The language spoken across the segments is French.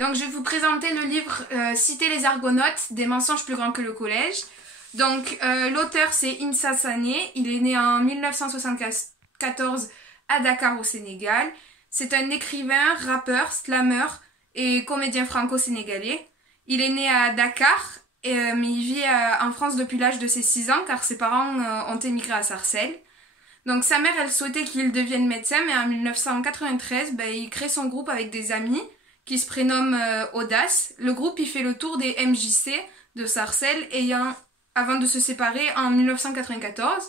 Donc je vais vous présenter le livre Citer les Argonautes, des mensonges plus grands que le collège. Donc l'auteur c'est Insa Sané, il est né en 1974 à Dakar au Sénégal. C'est un écrivain, rappeur, slammer et comédien franco-sénégalais. Il est né à Dakar, mais il vit en France depuis l'âge de ses 6 ans car ses parents ont émigré à Sarcelles. Donc sa mère elle souhaitait qu'il devienne médecin, mais en 1993 il crée son groupe avec des amis qui se prénomme Audace. Le groupe il fait le tour des MJC de Sarcelles avant de se séparer en 1994.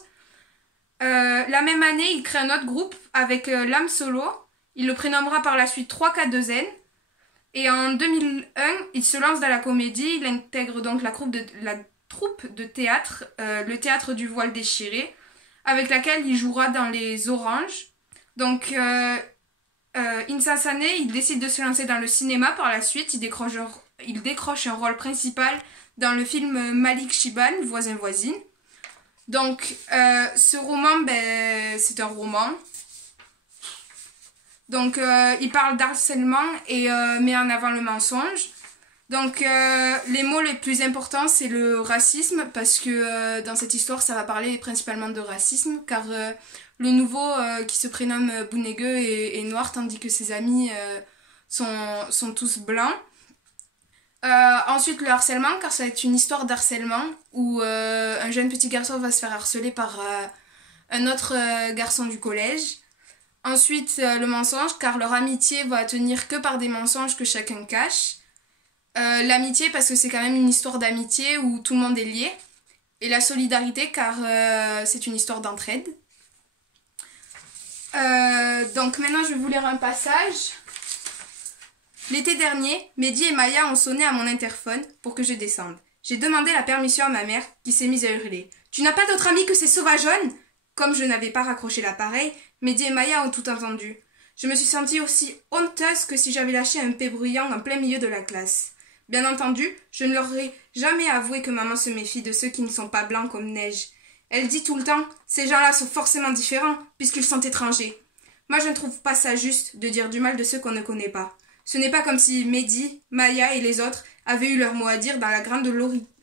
La même année, il crée un autre groupe avec L'Âme Solo. Il le prénommera par la suite 3K2N. Et en 2001, il se lance dans la comédie. Il intègre donc la troupe de théâtre, le théâtre du voile déchiré, avec laquelle il jouera dans Les Oranges. Donc Insa Sané, il décide de se lancer dans le cinéma par la suite. Il décroche un rôle principal dans le film Malik Shiban, Voisin-Voisine. Donc ce roman, c'est un roman. Donc il parle d'harcèlement et met en avant le mensonge. Donc les mots les plus importants c'est le racisme, parce que dans cette histoire ça va parler principalement de racisme, car le nouveau qui se prénomme Bounégueux est noir tandis que ses amis sont tous blancs. Ensuite le harcèlement, car ça va être une histoire d'harcèlement où un jeune petit garçon va se faire harceler par un autre garçon du collège. Ensuite le mensonge, car leur amitié va tenir que par des mensonges que chacun cache. L'amitié, parce que c'est quand même une histoire d'amitié où tout le monde est lié. Et la solidarité, car c'est une histoire d'entraide. Donc maintenant je vais vous lire un passage. L'été dernier, Mehdi et Maya ont sonné à mon interphone pour que je descende. J'ai demandé la permission à ma mère, qui s'est mise à hurler. « Tu n'as pas d'autre ami que ces sauvageonnes ?» Comme je n'avais pas raccroché l'appareil, Mehdi et Maya ont tout entendu. Je me suis sentie aussi honteuse que si j'avais lâché un paix bruyant en plein milieu de la classe. Bien entendu, je ne leur aurais jamais avoué que maman se méfie de ceux qui ne sont pas blancs comme neige. Elle dit tout le temps « Ces gens-là sont forcément différents, puisqu'ils sont étrangers. » Moi, je ne trouve pas ça juste de dire du mal de ceux qu'on ne connaît pas. Ce n'est pas comme si Mehdi, Maya et les autres avaient eu leur mot à dire dans la grande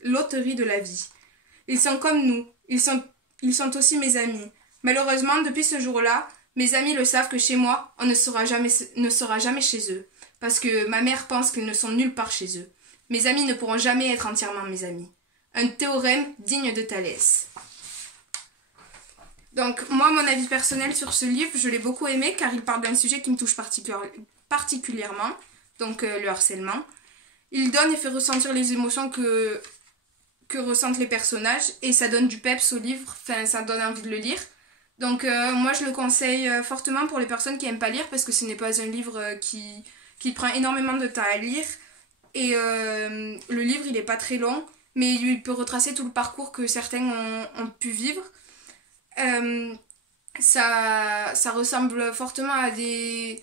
loterie de la vie. Ils sont comme nous, ils sont aussi mes amis. Malheureusement, depuis ce jour-là, mes amis le savent que chez moi, on ne sera jamais chez eux, parce que ma mère pense qu'ils ne sont nulle part chez eux. Mes amis ne pourront jamais être entièrement mes amis. Un théorème digne de Thalès. Donc, moi, mon avis personnel sur ce livre, je l'ai beaucoup aimé, car il parle d'un sujet qui me touche particulièrement, donc le harcèlement. Il donne et fait ressentir les émotions que ressentent les personnages, et ça donne du peps au livre, enfin ça donne envie de le lire. Donc moi je le conseille fortement pour les personnes qui n'aiment pas lire, parce que ce n'est pas un livre qui prend énormément de temps à lire, et le livre il n'est pas très long, mais il peut retracer tout le parcours que certains ont pu vivre. Ça ressemble fortement à des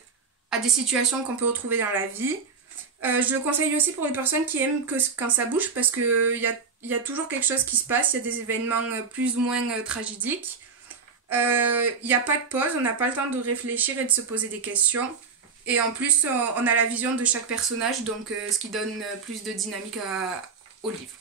situations qu'on peut retrouver dans la vie. Je le conseille aussi pour les personnes qui aiment quand ça bouge, parce qu'il y a toujours quelque chose qui se passe, il y a des événements plus ou moins tragiques. Il n'y a pas de pause, on n'a pas le temps de réfléchir et de se poser des questions. Et en plus, on a la vision de chaque personnage, donc ce qui donne plus de dynamique au livre.